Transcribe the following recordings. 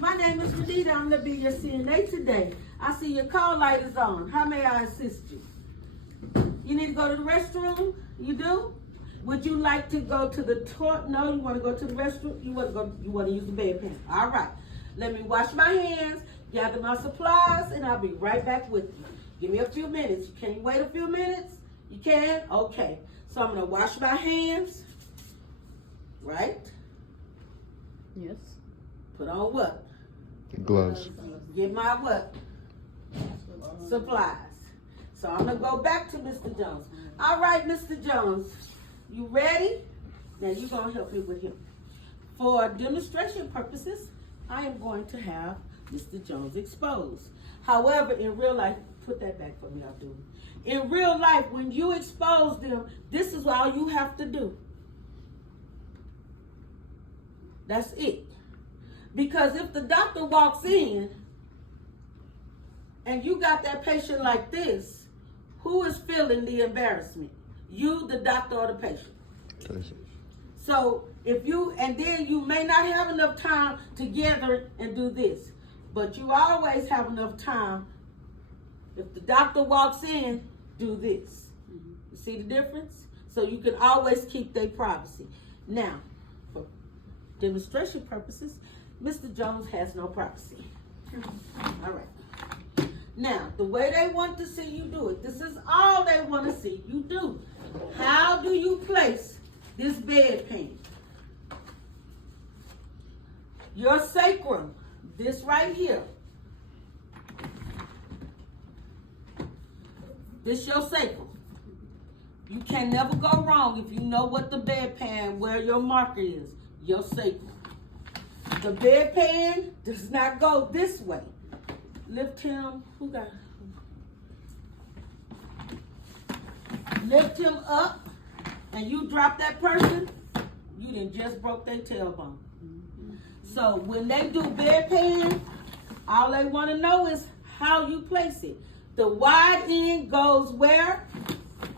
My name is Renita. I'm going to be your CNA today. I see your call light is on. How may I assist you? You need to go to the restroom? You do? Would you like to go to the toilet? No, you want to go to the restroom? You want to use the bedpan. All right. Let me wash my hands, gather my supplies, and I'll be right back with you. Give me a few minutes. Can you wait a few minutes? You can? Okay. So I'm going to wash my hands. Right? Yes. Put on what? Gloves. Get my what? Supplies. So I'm going to go back to Mr. Jones. All right, Mr. Jones, you ready? Now you're going to help me with him. For demonstration purposes, I am going to have Mr. Jones exposed. However, in real life, put that back for me, Abdul. In real life, when you expose them, this is all you have to do. That's it. Because if the doctor walks in and you got that patient like this, who is feeling the embarrassment? You, the doctor, or the patient? Patient. So if you, and then you may not have enough time to gather and do this, but you always have enough time. If the doctor walks in, do this. You see the difference? So you can always keep their privacy. Now, for demonstration purposes, Mr. Jones has no privacy. All right. Now, the way they want to see you do it, this is all they want to see you do. How do you place this bedpan? Your sacrum, this right here. This your sacrum. You can never go wrong if you know what the bedpan, where your marker is, your sacrum. The bedpan does not go this way. Lift him, lift him up, and you drop that person, you done just broke their tailbone. So when they do bedpan, all they want to know is how you place it. The wide end goes where?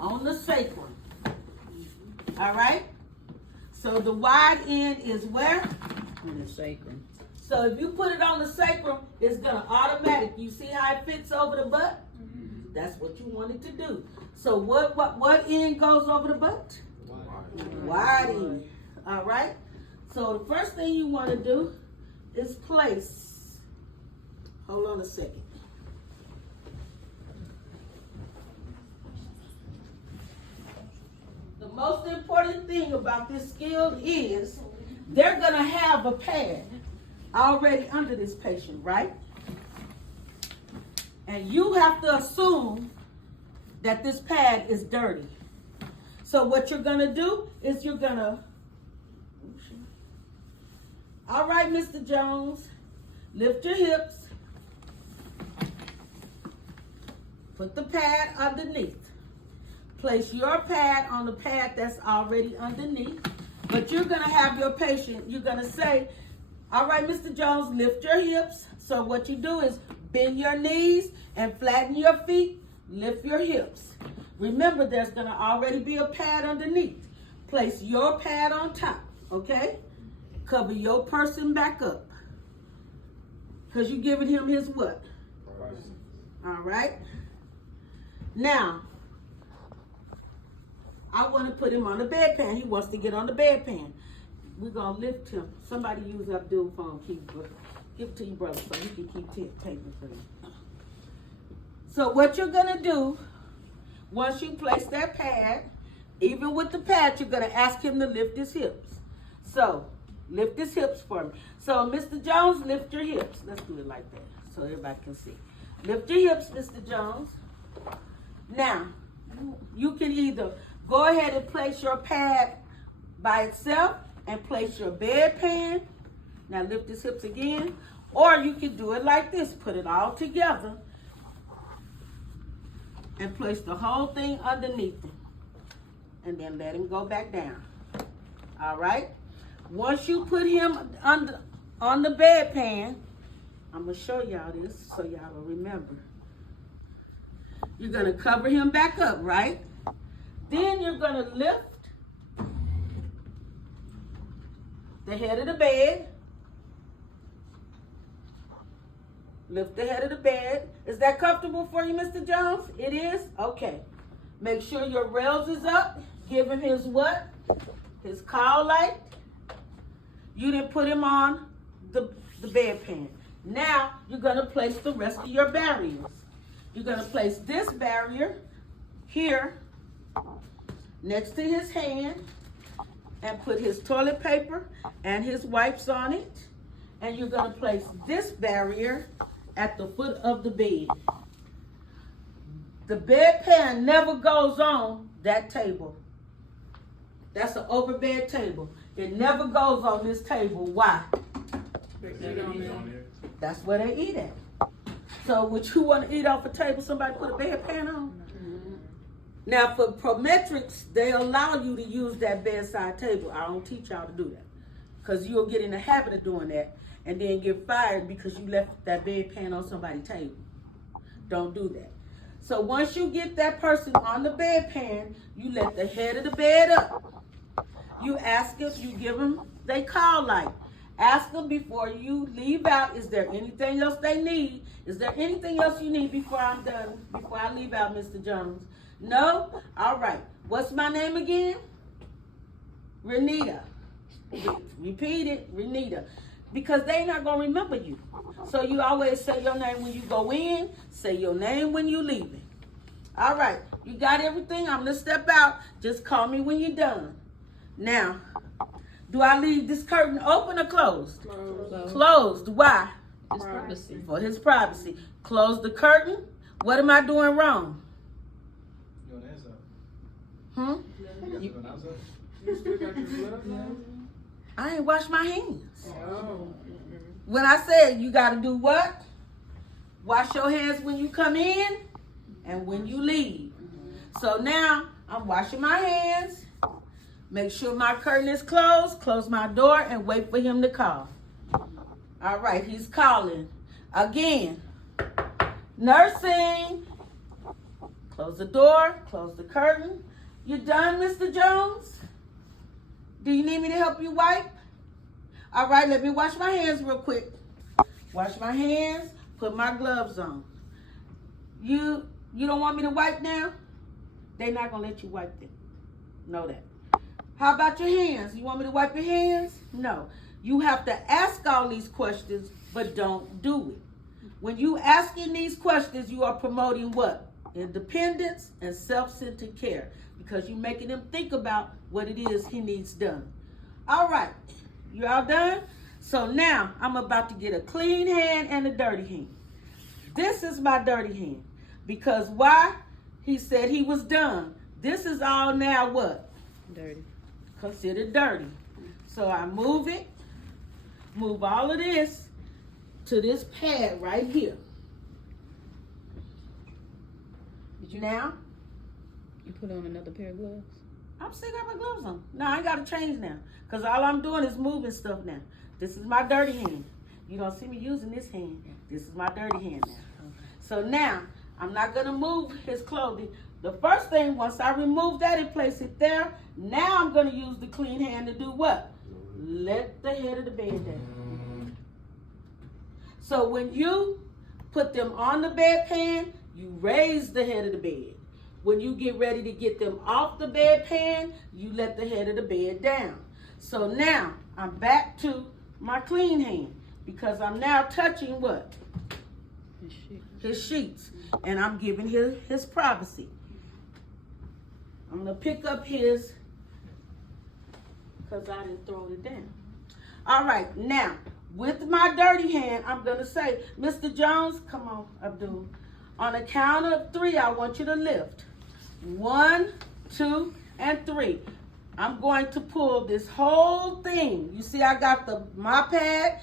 On the sacrum. All right? So the wide end is where? On the sacrum. So if you put it on the sacrum, it's going to automatic. You see how it fits over the butt? Mm-hmm. That's what you want it to do. So what end goes over the butt? Wide end. All right? So the first thing you want to do is place. Hold on a second. The most important thing about this skill is they're going to have a pad already under this patient, right? And you have to assume that this pad is dirty. So what you're going to do is you're going to, all right, Mr. Jones, lift your hips. Put the pad underneath. Place your pad on the pad that's already underneath. But you're going to have your patient, you're going to say, all right, Mr. Jones, lift your hips. So what you do is bend your knees and flatten your feet, lift your hips. Remember, there's going to already be a pad underneath. Place your pad on top, okay? Cover your person back up. Because you're giving him his what? All right? Now, I want to put him on the bedpan. He wants to get on the bedpan. We're going to lift him. Somebody use Abdul's phone. Give it to your brother so he can keep taping for you. So what you're going to do, once you place that pad, even with the pad, you're going to ask him to lift his hips. So, lift his hips for me. So, Mr. Jones, lift your hips. Let's do it like that so everybody can see. Lift your hips, Mr. Jones. Now, you can either go ahead and place your pad by itself and place your bedpan. Now lift his hips again. Or you can do it like this. Put it all together and place the whole thing underneath him. And then let him go back down. All right? Once you put him on the bedpan, I'm going to show y'all this so y'all will remember. You're going to cover him back up, right? Then you're going to lift the head of the bed Lift the head of the bed. Is that comfortable for you, Mr. Jones? It is? Okay. Make sure your rails is up. Give him his what? His call light. You didn't put him on the bedpan. Now, you're going to place the rest of your barriers. You're going to place this barrier here next to his hand and put his toilet paper and his wipes on it. And you're going to place this barrier at the foot of the bed. The bedpan never goes on that table. That's an overbed table. It never goes on this table. Why? That's where they eat at. So would you want to eat off a table somebody put a bedpan on? Now for prometrics, they allow you to use that bedside table. I don't teach y'all to do that. Because you'll get in the habit of doing that and then get fired because you left that bedpan on somebody's table. Don't do that. So once you get that person on the bedpan, you let the head of the bed up. You ask them, you give them, they call light. Ask them before you leave out, is there anything else they need? Is there anything else you need before I'm done, before I leave out, Mr. Jones? No? All right. What's my name again? Renita. Repeat it, Renita. Because they're not going to remember you. So you always say your name when you go in, say your name when you leave it. All right. You got everything? I'm going to step out. Just call me when you're done. Now, do I leave this curtain open or closed? Closed. Closed. Why? His privacy. For his privacy. Close the curtain. What am I doing wrong? You still got your gloves on? I ain't washed my hands. Oh. When I said you got to do what? Wash your hands when you come in and when you leave. So now I'm washing my hands. Make sure my curtain is closed. Close my door and wait for him to call. All right, he's calling. Again, nursing. Close the door. Close the curtain. You done, Mr. Jones? Do you need me to help you wipe? All right, let me wash my hands real quick. Wash my hands, put my gloves on. You don't want me to wipe now? They're not going to let you wipe them. Know that. How about your hands? You want me to wipe your hands? No. You have to ask all these questions, but don't do it. When you asking these questions, you are promoting what? Independence and self-centered care. Because you're making him think about what it is he needs done. All right. You all done? So now I'm about to get a clean hand and a dirty hand. This is my dirty hand. Because why? He said he was done. This is all now what? Dirty. Considered dirty. So I move it. Move all of this to this pad right here. Now, You put on another pair of gloves? I'm still got my gloves on. No, I ain't got to change now. Because all I'm doing is moving stuff now. This is my dirty hand. You don't see me using this hand. This is my dirty hand now. So now, I'm not going to move his clothing. The first thing, once I remove that and place it there, now I'm going to use the clean hand to do what? Let the head of the bed down. So when you put them on the bedpan, you raise the head of the bed. When you get ready to get them off the bedpan, you let the head of the bed down. So now I'm back to my clean hand because I'm now touching what? His sheets. And I'm giving his privacy. I'm going to pick up his because I didn't throw it down. All right, now with my dirty hand, I'm going to say, Mr. Jones, come on, Abdul. On a count of 3, I want you to lift. 1, 2, and 3. I'm going to pull this whole thing. You see, I got my pad,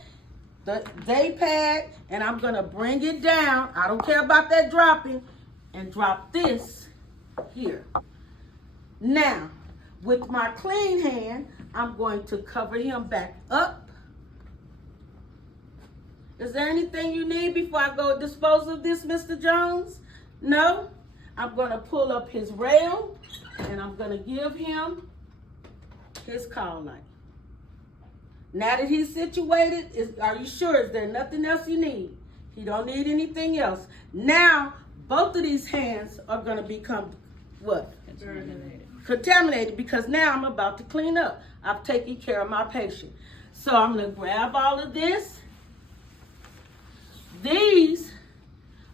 the day pad, and I'm going to bring it down. I don't care about that dropping. And drop this here. Now, with my clean hand, I'm going to cover him back up. Is there anything you need before I go dispose of this, Mr. Jones? No? I'm going to pull up his rail, and I'm going to give him his call light. Now that he's situated, are you sure? Is there nothing else you need? He don't need anything else. Now, both of these hands are gonna become what? Contaminated. Contaminated, because now I'm about to clean up. I've taken care of my patient. So I'm gonna grab all of this. These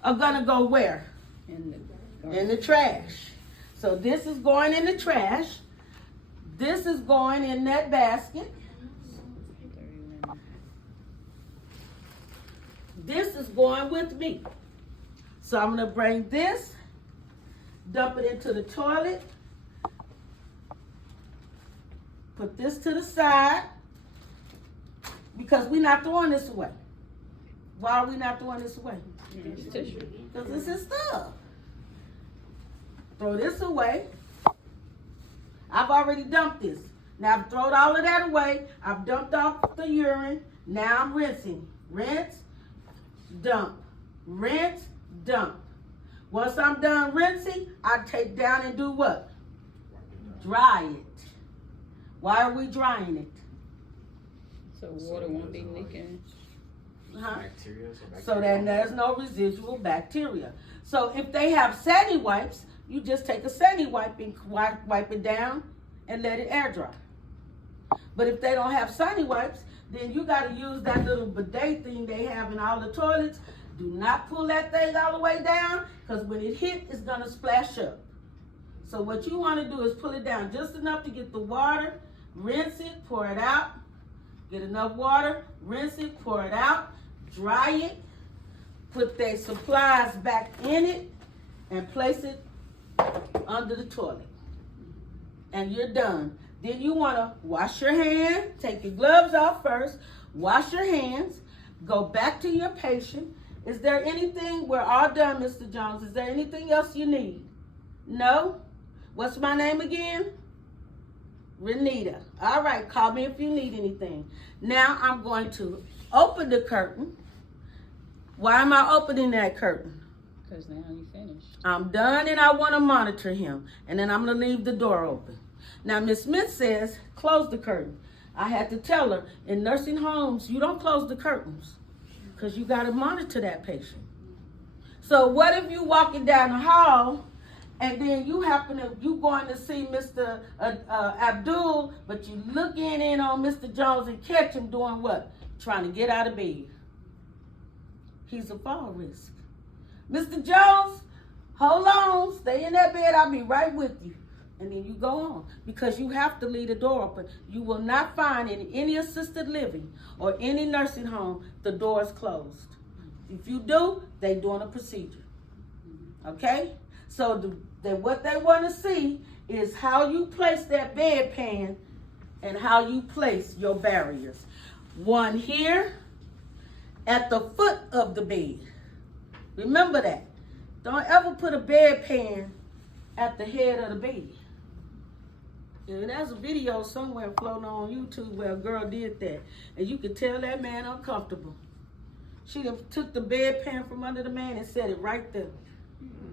are gonna go where? In the trash. So this is going in the trash. This is going in that basket. This is going with me. So I'm gonna bring this, dump it into the toilet, put this to the side, because we're not throwing this away. Why are we not throwing this away? It's tissue. Because this is stuff. Throw this away. I've already dumped this. Now I've thrown all of that away. I've dumped off the urine. Now I'm rinsing. Rinse, dump. Rinse, dump. Once I'm done rinsing, I take down and do what? Dry it. Why are we drying it? So water won't be leaking. Huh? Bacteria. So then there's no residual bacteria. So if they have sandy wipes, you just take a sandy wipe and wipe it down and let it air dry. But if they don't have sandy wipes, then you got to use that little bidet thing they have in all the toilets. Do not pull that thing all the way down, because when it hits, it's going to splash up. So what you want to do is pull it down just enough to get the water, rinse it, pour it out. Get enough water, rinse it, pour it out, dry it, put their supplies back in it, and place it under the toilet. And you're done. Then you want to wash your hands, take your gloves off first, wash your hands, go back to your patient. Is there anything? We're all done, Mr. Jones. Is there anything else you need? No? What's my name again? Renita. All right, call me if you need anything. Now I'm going to open the curtain. Why am I opening that curtain? Because now you finished. I'm done and I want to monitor him. And then I'm going to leave the door open. Now, Miss Smith says, close the curtain. I had to tell her, in nursing homes, you don't close the curtains because you got to monitor that patient. So what if you walking down the hall and then you going to see Mr. Abdul, but you looking in on Mr. Jones and catch him doing what? Trying to get out of bed. He's a fall risk. Mr. Jones, hold on, stay in that bed, I'll be right with you. And then you go on, because you have to leave the door open. You will not find in any assisted living or any nursing home the door is closed. If you do, they doing a procedure. Okay? So what they want to see is how you place that bedpan and how you place your barriers. One here at the foot of the bed. Remember that. Don't ever put a bedpan at the head of the bed. And there's a video somewhere floating on YouTube where a girl did that. And you could tell that man uncomfortable. She took the bedpan from under the man and set it right there.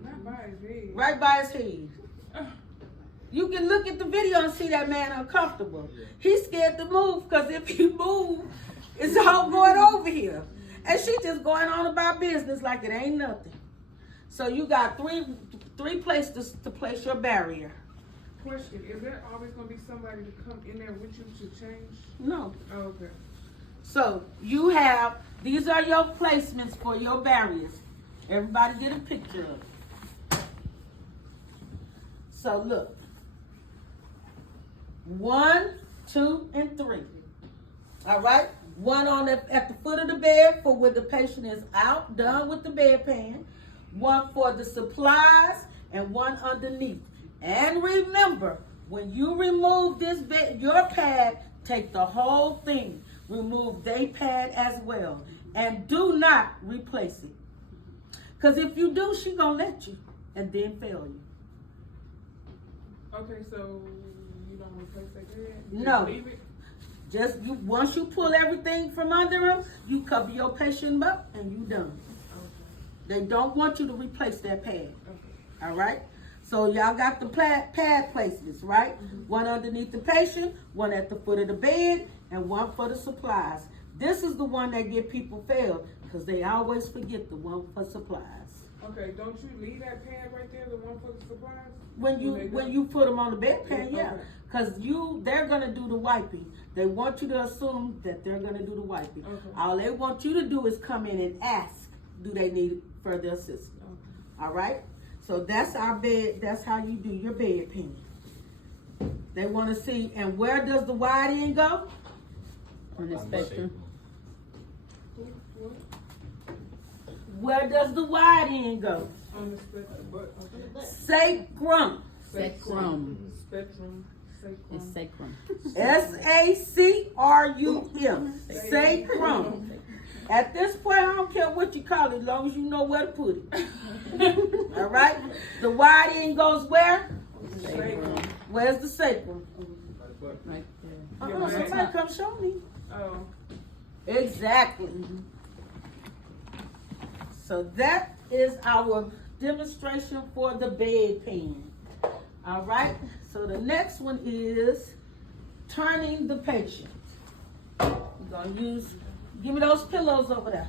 Not by his head. Right by his head. You can look at the video and see that man uncomfortable. He's scared to move, because if he move, it's all going over here. And she just going on about business like it ain't nothing. So you got three places to place your barrier. Question, is there always going to be somebody to come in there with you to change? No. Oh, okay. So these are your placements for your barriers. Everybody get a picture of it. So look. 1, 2, and 3. All right? One at the foot of the bed for when the patient is out, done with the bedpan. One for the supplies, and one underneath. And remember, when you remove your pad, take the whole thing. Remove their pad as well. And do not replace it. Because if you do, she's going to let you and then fail you. Okay, so you don't replace that pad? No. Leave it? Once you pull everything from under them, you cover your patient up and you done. Okay. They don't want you to replace that pad. Okay. All right? So y'all got the pad placements, right? Mm-hmm. One underneath the patient, one at the foot of the bed, and one for the supplies. This is the one that get people failed, cause they always forget the one for supplies. Okay, don't you leave that pad right there, the one for the supplies? When you put them on the bedpan, yeah, Okay. cause they're gonna do the wiping. They want you to assume that they're gonna do the wiping. Okay. All they want you to do is come in and ask, do they need further assistance? Okay. All right. So that's our bed. That's how you do your bedpan. They want to see, and where does the wide end go? On the spectrum. What? Where does the wide end go? On the spectrum, but, okay. Sacrum. Sacrum. Spectrum, It's sacrum. sacrum. SACRUM. Sacrum. At this point, I don't care what you call it, as long as you know where to put it. All right. The wide end goes where? Sacrum. Where's the sacrum? Right there. Somebody come show me. Oh, Exactly. So that is our demonstration for the bedpan. All right. So the next one is turning the patient. We're gonna use. Give me those pillows over there.